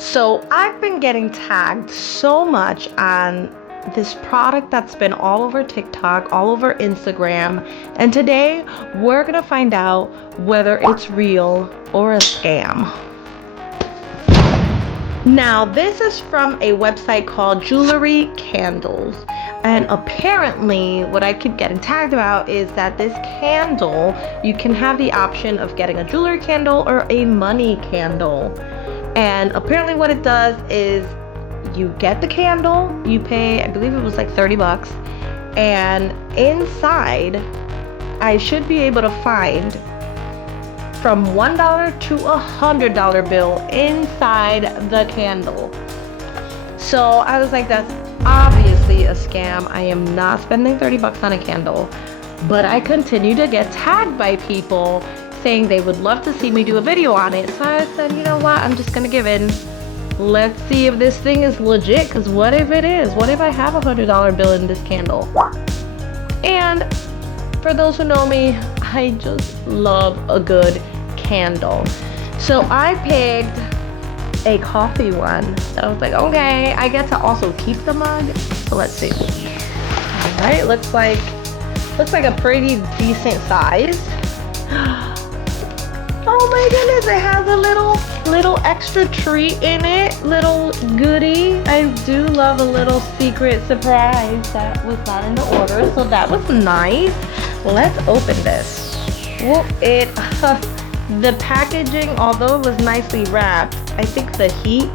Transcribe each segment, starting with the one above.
So I've been getting tagged so much on this product that's been all over TikTok, all over Instagram, and today we're gonna find out whether it's real or a scam. Now, this is from a website called Jewelry Candles, and apparently what I keep getting tagged about is that this candle, you can have the option of getting a jewelry candle or a money candle. And apparently what it does is you get the candle, you pay, I believe it was like 30 bucks, and inside I should be able to find from $1 to $100 bill inside the candle. So I was like, that's obviously a scam. I am not spending 30 bucks on a candle. But I continue to get tagged by people saying they would love to see me do a video on it. So I said, you know what, I'm just gonna give in. Let's see if this thing is legit, because what if it is? What if I have a $100 bill in this candle? And for those who know me, I just love a good candle. So I picked a coffee one. So I was like, okay, I get to also keep the mug. So let's see. All right, looks like a pretty decent size. Oh my goodness, it has a little extra treat in it, little goodie. I do love a little secret surprise that was not in the order, so that was nice. Let's open this. Well, the packaging, although it was nicely wrapped, I think the heat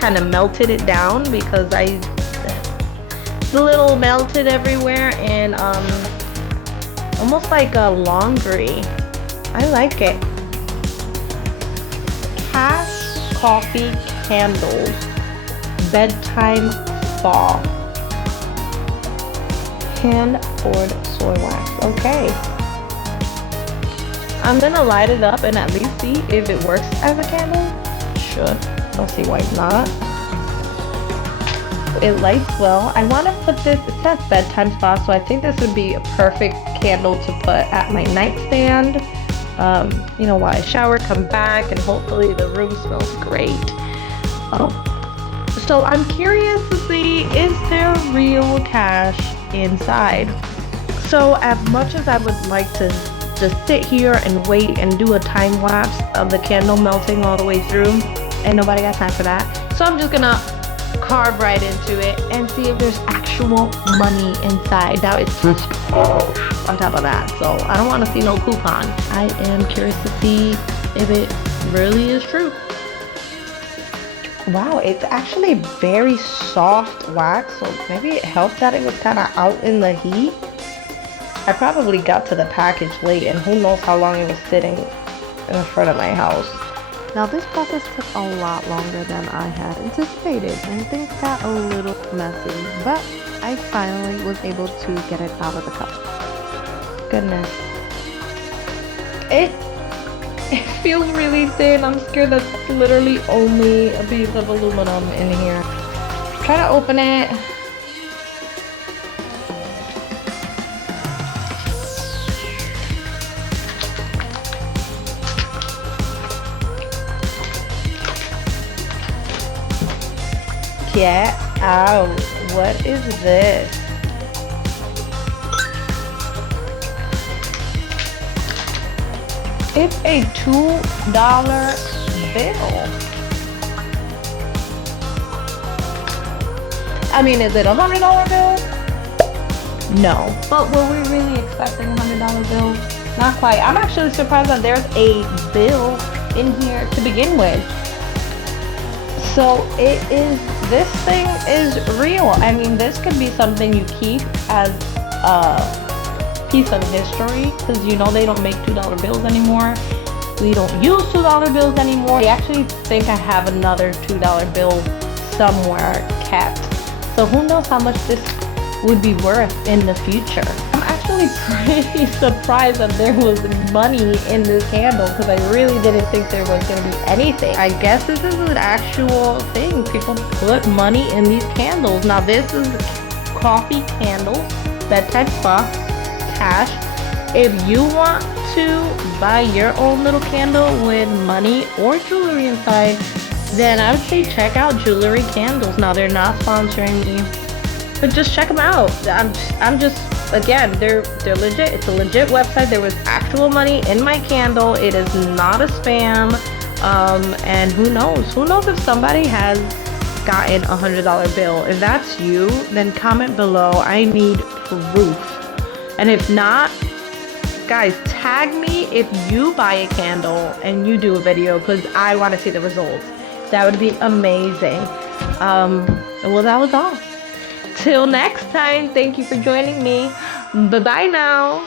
kind of melted it down because it's a little melted everywhere, and almost like a laundry. I like it. Cash Coffee Candles Bedtime Spa. Hand poured soy wax. Okay. I'm gonna light it up and at least see if it works as a candle. Should. Don't see why not. It lights well. I want to put this, it says bedtime spa, so I think this would be a perfect candle to put at my nightstand. You know, while I shower, come back, and hopefully the room smells great. So I'm curious to see, is there real cash inside? So as much as I would like to just sit here and wait and do a time lapse of the candle melting all the way through, ain't nobody got time for that. So I'm just gonna carve right into it and see if there's actual money inside. Now it's just on top of that, so I don't want to see no coupon. I am curious to see if it really is true. Wow, it's actually very soft wax, so maybe it helped that it was kind of out in the heat. I probably got to the package late, and who knows how long it was sitting in front of my house. Now this process took a lot longer than I had anticipated, and things got a little messy, but I finally was able to get it out of the cup. Goodness. It feels really thin. I'm scared that's literally only a piece of aluminum in here. Try to open it. Get out. What is this? It's a $2 bill. I mean, is it a $100 bill? No. But were we really expecting a $100 bill? Not quite. I'm actually surprised that there's a bill in here to begin with. So this thing is real. I mean, this could be something you keep as a piece of history, because you know they don't make $2 bills anymore. We don't use $2 bills anymore. I actually think I have another $2 bill somewhere kept. So who knows how much this would be worth in the future. I'm actually pretty surprised that there was money in this candle, because I really didn't think there was going to be anything. I guess this is an actual thing. People put money in these candles. Now this is coffee candles, bedtime spa, cash. If you want to buy your own little candle with money or jewelry inside, then I would say check out Jewelry Candles. Now they're not sponsoring me, but just check them out. I'm just, again, they're legit. It's a legit website. There was actual money in my candle. It is not a spam. And who knows if somebody has gotten $100 bill. If that's you, then comment below. I need proof. And if not, guys, tag me if you buy a candle and you do a video, because I want to see the results. That would be amazing. Well, that was all. Till next time, thank you for joining me. Bye bye now.